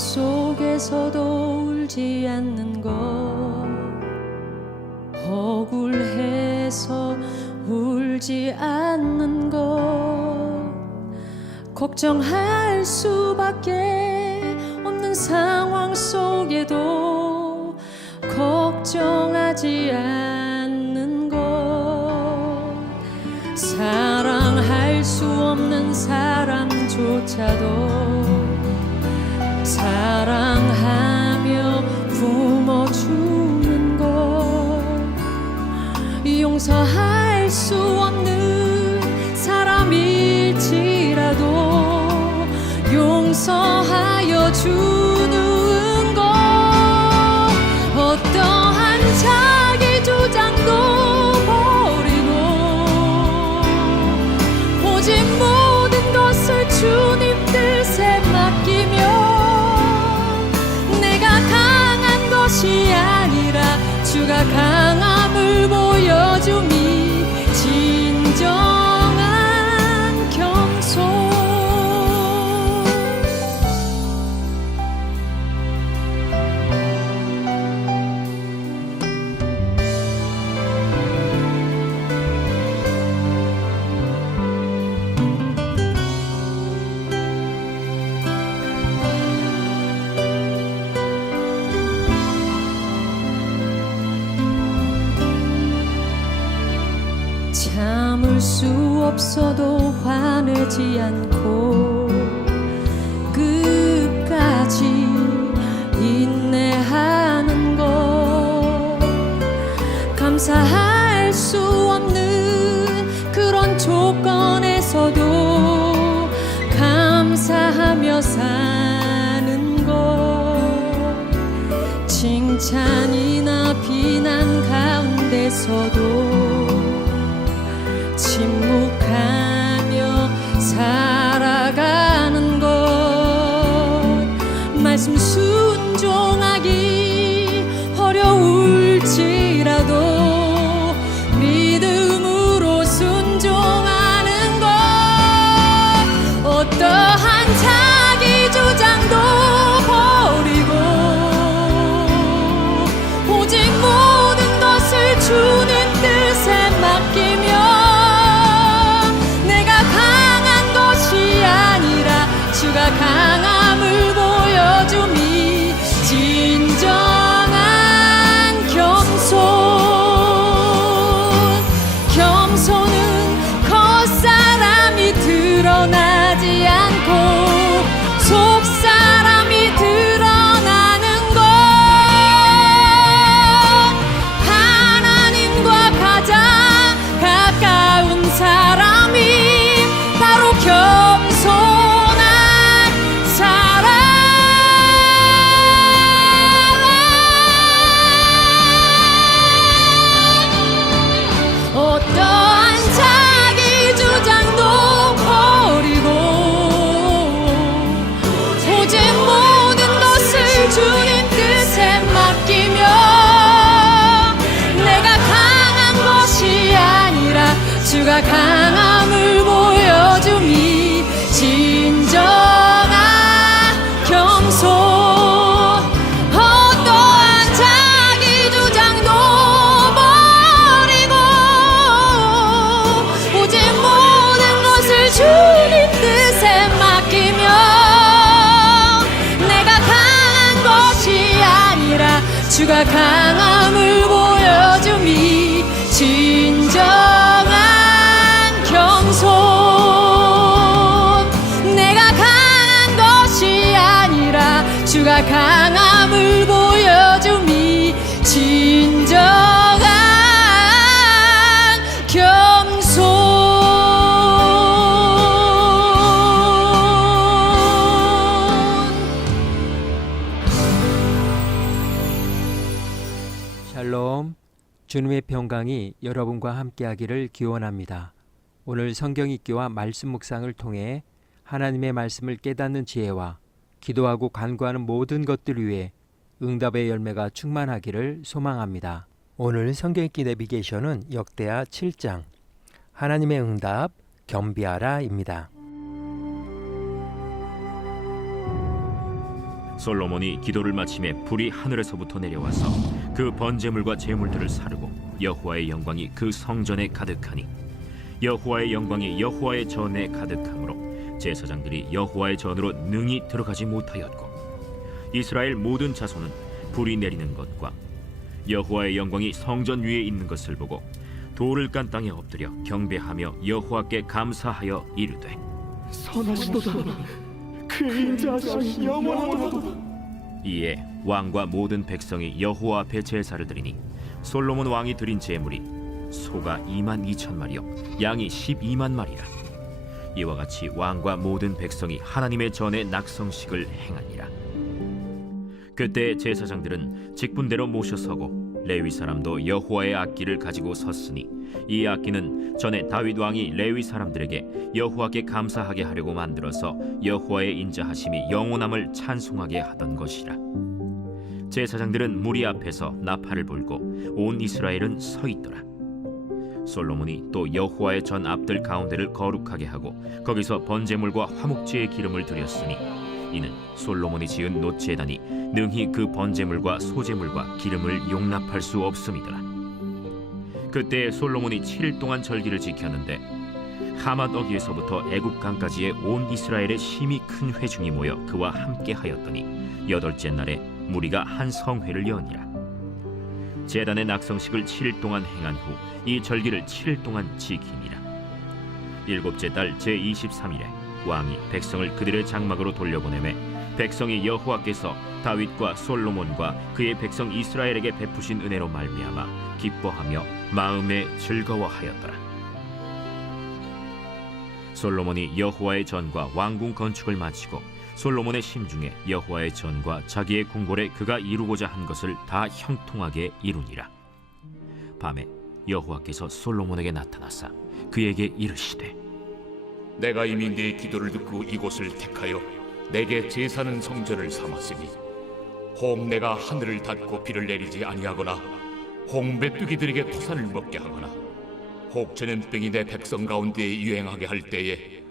속에서도 울지 않는 것, 억울해서 울지 않는 것, 걱정할 수밖에 없는 상황 속에도 걱정하지 않는 것, 사랑할 수 없는 사람조차도 사랑하며 품어주는 것, 용서할 수 없는 사람일지라도 용서하여 주는 것, 어떠한 자기 주장도 버리고 오직 모든 것을 주님 뜻에 맡기며 것이 아니라 주가 강함을 보여줌이 진정한 겸손. 참을 수 없어도 화내지 않고 끝까지 인내하는 것, 감사할 수 없는 그런 조건에서도 감사하며 사는 것, 칭찬이나 비난 가운데서도 침묵하며 살아가는 것, 말씀 순종하기 어려울지라도 믿음으로 순종하는 것, 어떠한 자기 주장도 버리고 오직 모든 것을 주님 뜻에 맡기며 주가 강함을 보여줌이 진정한 겸손. 겸손은 겉사람이 드러나지 않고 속사람이 드러나는 것, 하나님과 가장 가까운 사람이 바로 겸손. 어떠한 자기 주장도 버리고 오직 모든 것을 주님 뜻에 맡기며 내가 강한 것이 아니라 주가 강함을 보여줌이 진정한 겸손. 주님 뜻에 맡기며 내가 강한 것이 아니라 주가 강함을 보여줌이 진정한 겸손. 내가 강한 것이 아니라 주가 강함을 보여줌이 진정한 겸손. 샬롬, 주님의 평강이 여러분과 함께하기를 기원합니다. 오늘 성경 읽기와 말씀 묵상을 통해 하나님의 말씀을 깨닫는 지혜와 기도하고 간구하는 모든 것들 위해 응답의 열매가 충만하기를 소망합니다. 오늘 성경 읽기 내비게이션은 역대하 7장 하나님의 응답 겸비하라입니다. 솔로몬이 기도를 마침에 불이 하늘에서부터 내려와서 그 번제물과 제물들을 사르고 여호와의 영광이 그 성전에 가득하니 여호와의 영광이 여호와의 전에 가득하므로 제사장들이 여호와의 전으로 능히 들어가지 못하였고 이스라엘 모든 자손은 불이 내리는 것과 여호와의 영광이 성전 위에 있는 것을 보고 돌을 깐 땅에 엎드려 경배하며 여호와께 감사하여 이르되 선하시도다. 그 인자하심이 영원하도다. 이에 왕과 모든 백성이 여호와 앞에 제사를 드리니 솔로몬 왕이 드린 제물이 소가 22,000마리요 양이 12만 마리라. 이와 같이 왕과 모든 백성이 하나님의 전에 낙성식을 행하니라. 그때 제사장들은 직분대로 모셔서고 레위 사람도 여호와의 악기를 가지고 섰으니 이 악기는 전에 다윗 왕이 레위 사람들에게 여호와께 감사하게 하려고 만들어서 여호와의 인자하심이 영원함을 찬송하게 하던 것이라. 제사장들은 무리 앞에서 나팔을 불고 온 이스라엘은 서 있더라. 솔로몬이 또 여호와의 전 앞들 가운데를 거룩하게 하고 거기서 번제물과 화목제의 기름을 드렸으니 이는 솔로몬이 지은 놋제단이 능히 그 번제물과 소제물과 기름을 용납할 수 없음이더라. 그때 솔로몬이 7일 동안 절기를 지켰는데 하맛 어귀에서부터 애굽 강까지의 온 이스라엘의 심히 큰 회중이 모여 그와 함께 하였더니 8째 날에 무리가 한 성회를 여니라. 제단의 낙성식을 7일 동안 행한 후 이 절기를 7일 동안 지키니라. 7째 달 제23일에 왕이 백성을 그들의 장막으로 돌려보내매 백성이 여호와께서 다윗과 솔로몬과 그의 백성 이스라엘에게 베푸신 은혜로 말미암아 기뻐하며 마음에 즐거워하였더라. 솔로몬이 여호와의 전과 왕궁 건축을 마치고 솔로몬의 심중에 여호와의 전과 자기의 궁궐에 그가 이루고자 한 것을 다 형통하게 이루니라. 밤에 여호와께서 솔로몬에게 나타나사 그에게 이르시되 내가 이미 네 기도를 듣고 이곳을 택하여 내게 제사는 성전을 삼았으니 혹 내가 하늘을 닫고 비를 내리지 아니하거나 혹 메뚜기들에게 토산을 먹게 하거나 혹 전염병이 내 백성 가운데 유행하게 할 때에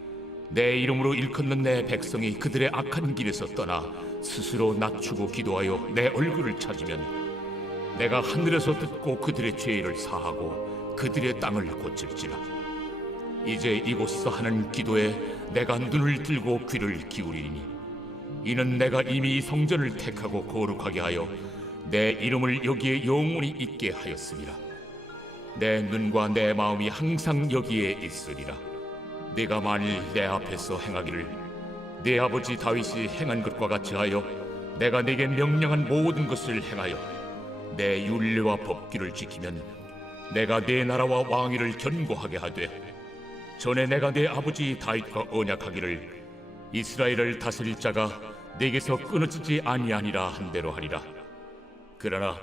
내 이름으로 일컫는 내 백성이 그들의 악한 길에서 떠나 스스로 낮추고 기도하여 내 얼굴을 찾으면 내가 하늘에서 듣고 그들의 죄를 사하고 그들의 땅을 고칠지라. 이제 이곳에서 하는 기도에 내가 눈을 들고 귀를 기울이니 이는 내가 이미 이 성전을 택하고 거룩하게 하여 내 이름을 여기에 영원히 있게 하였습니다. 내 눈과 내 마음이 항상 여기에 있으리라. 네가 만일 내 앞에서 행하기를 네 아버지 다윗이 행한 것과 같이 하여 내가 네게 명령한 모든 것을 행하여 내 율례와 법규를 지키면 내가 네 나라와 왕위를 견고하게 하되 전에 내가 네 아버지 다윗과 언약하기를 이스라엘을 다스릴 자가 네게서 끊어지지 아니하니라 한 대로 하리라. 그러나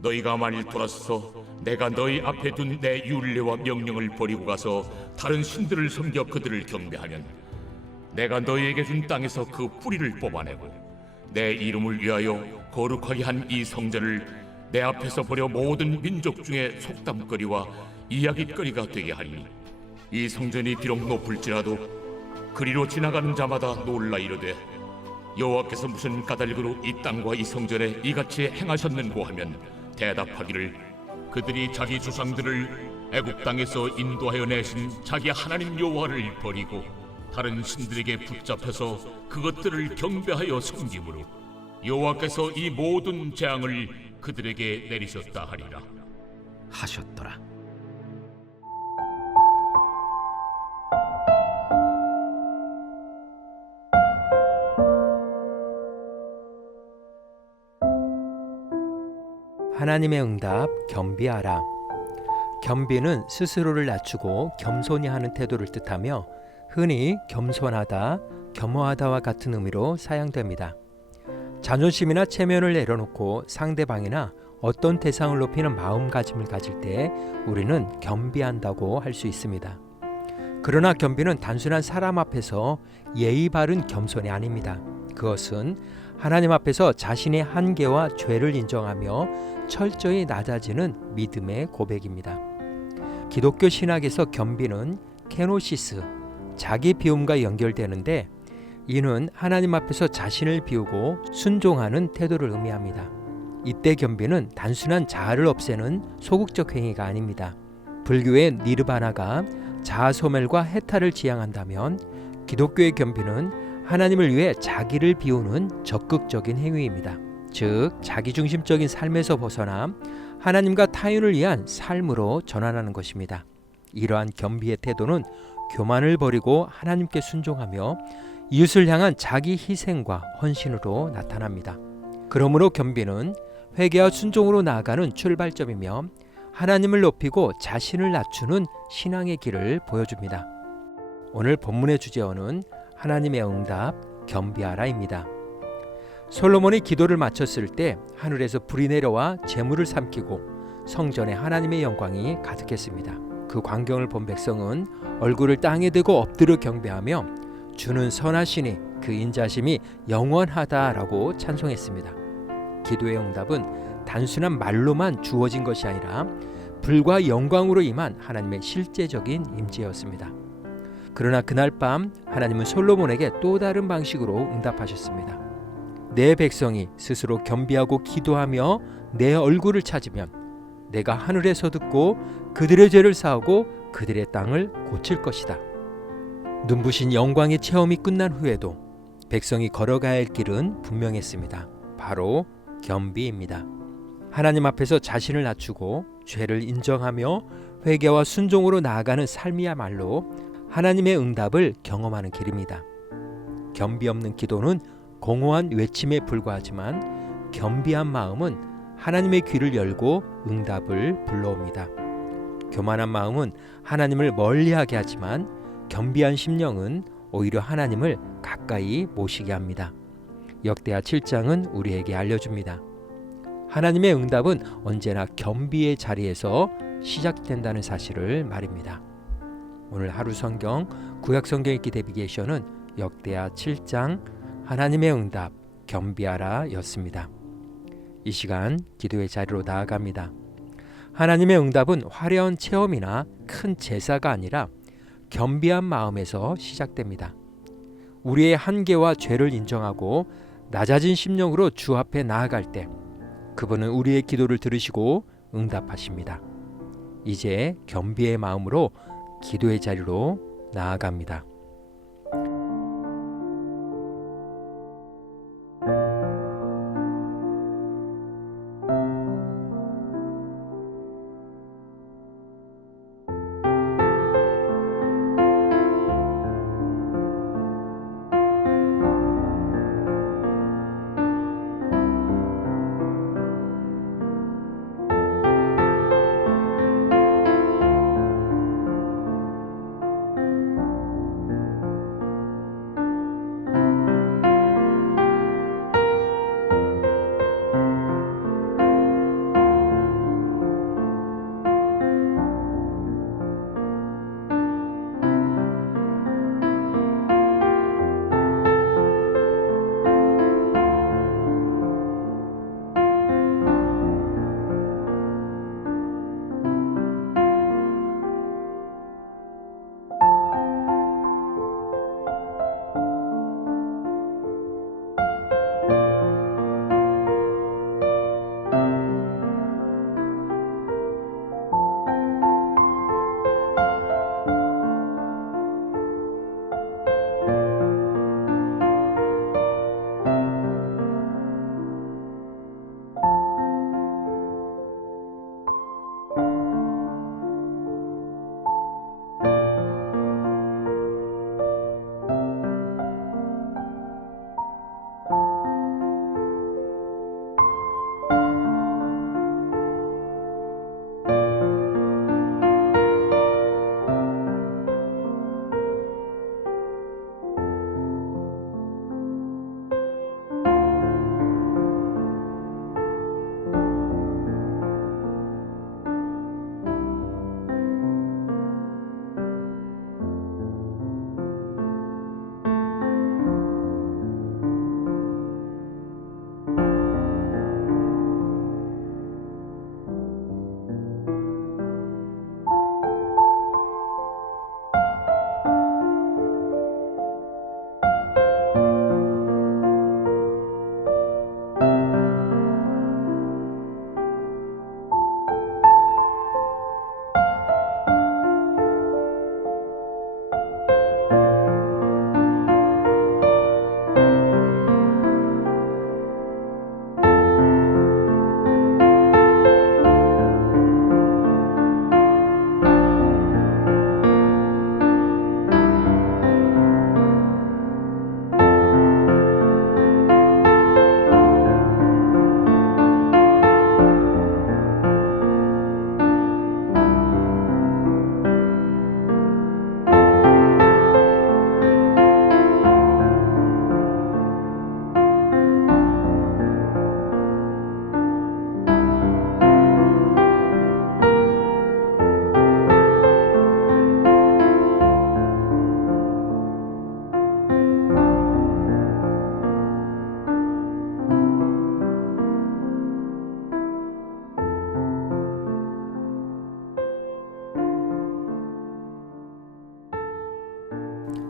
너희가 만일 돌아서서 내가 너희 앞에 둔 내 율례와 명령을 버리고 가서 다른 신들을 섬겨 그들을 경배하면 내가 너희에게 준 땅에서 그 뿌리를 뽑아내고 내 이름을 위하여 거룩하게 한 이 성전을 내 앞에서 버려 모든 민족 중에 속담거리와 이야깃거리가 되게 하리니 이 성전이 비록 높을지라도 그리로 지나가는 자마다 놀라 이르되 여호와께서 무슨 까닭으로 이 땅과 이 성전에 이같이 행하셨는고 하면 대답하기를 그들이 자기 조상들을 애굽 땅에서 인도하여 내신 자기 하나님 여호와를 버리고 다른 신들에게 붙잡혀서 그것들을 경배하여 섬김으로 여호와께서 이 모든 재앙을 그들에게 내리셨다 하리라 하셨더라. 하나님의 응답 겸비하라. 겸비는 스스로를 낮추고 겸손히 하는 태도를 뜻하며 흔히 겸손하다, 겸허하다와 같은 의미로 사용됩니다. 자존심이나 체면을 내려놓고 상대방이나 어떤 대상을 높이는 마음가짐을 가질 때 우리는 겸비한다고 할 수 있습니다. 그러나 겸비는 단순한 사람 앞에서 예의 바른 겸손이 아닙니다. 그것은 하나님 앞에서 자신의 한계와 죄를 인정하며 철저히 낮아지는 믿음의 고백입니다. 기독교 신학에서 겸비는 케노시스, 자기 비움과 연결되는데 이는 하나님 앞에서 자신을 비우고 순종하는 태도를 의미합니다. 이때 겸비는 단순한 자아를 없애는 소극적 행위가 아닙니다. 불교의 니르바나가 자아 소멸과 해탈을 지향한다면 기독교의 겸비는 하나님을 위해 자기를 비우는 적극적인 행위입니다. 즉 자기중심적인 삶에서 벗어나 하나님과 타인을 위한 삶으로 전환하는 것입니다. 이러한 겸비의 태도는 교만을 버리고 하나님께 순종하며 이웃을 향한 자기 희생과 헌신으로 나타납니다. 그러므로 겸비는 회개와 순종으로 나아가는 출발점이며 하나님을 높이고 자신을 낮추는 신앙의 길을 보여줍니다. 오늘 본문의 주제어는 하나님의 응답, 겸비하라입니다. 솔로몬이 기도를 마쳤을 때 하늘에서 불이 내려와 재물을 삼키고 성전에 하나님의 영광이 가득했습니다. 그 광경을 본 백성은 얼굴을 땅에 대고 엎드려 경배하며 주는 선하시니 그 인자심이 영원하다라고 찬송했습니다. 기도의 응답은 단순한 말로만 주어진 것이 아니라 불과 영광으로 임한 하나님의 실제적인 임재였습니다. 그러나 그날 밤 하나님은 솔로몬에게 또 다른 방식으로 응답하셨습니다. 내 백성이 스스로 겸비하고 기도하며 내 얼굴을 찾으면 내가 하늘에서 듣고 그들의 죄를 사하고 그들의 땅을 고칠 것이다. 눈부신 영광의 체험이 끝난 후에도 백성이 걸어가야 할 길은 분명했습니다. 바로 겸비입니다. 하나님 앞에서 자신을 낮추고 죄를 인정하며 회개와 순종으로 나아가는 삶이야말로 하나님의 응답을 경험하는 길입니다. 겸비 없는 기도는 공허한 외침에 불과하지만 겸비한 마음은 하나님의 귀를 열고 응답을 불러옵니다. 교만한 마음은 하나님을 멀리하게 하지만 겸비한 심령은 오히려 하나님을 가까이 모시게 합니다. 역대하 7장은 우리에게 알려줍니다. 하나님의 응답은 언제나 겸비의 자리에서 시작된다는 사실을 말입니다. 오늘 하루 성경 구약 성경 읽기 내비게이션은 역대하 7장 하나님의 응답 겸비하라 였습니다. 이 시간 기도의 자리로 나아갑니다. 하나님의 응답은 화려한 체험이나 큰 제사가 아니라 겸비한 마음에서 시작됩니다. 우리의 한계와 죄를 인정하고 낮아진 심령으로 주 앞에 나아갈 때 그분은 우리의 기도를 들으시고 응답하십니다. 이제 겸비의 마음으로 기도의 자리로 나아갑니다.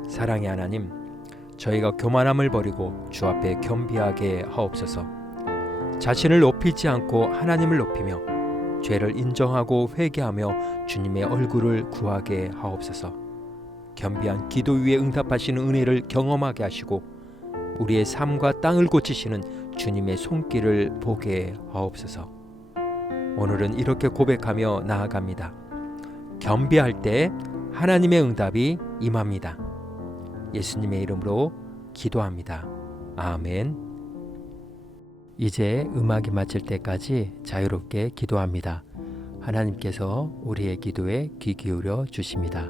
사랑의 하나님, 저희가 교만함을 버리고 주 앞에 겸비하게 하옵소서. 자신을 높이지 않고 하나님을 높이며 죄를 인정하고 회개하며 주님의 얼굴을 구하게 하옵소서. 겸비한 기도 위에 응답하시는 은혜를 경험하게 하시고 우리의 삶과 땅을 고치시는 주님의 손길을 보게 하옵소서. 오늘은 이렇게 고백하며 나아갑니다. 겸비할 때 하나님의 응답이 임합니다. 예수님의 이름으로 기도합니다. 아멘. 이제 음악이 마칠 때까지 자유롭게 기도합니다. 하나님께서 우리의 기도에 귀 기울여 주십니다.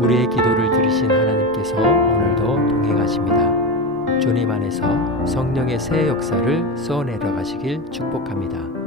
우리의 기도를 들으신 하나님께서 오늘도 동행하십니다. 주님 안에서 성령의 새 역사를 쏘내려 가시길 축복합니다.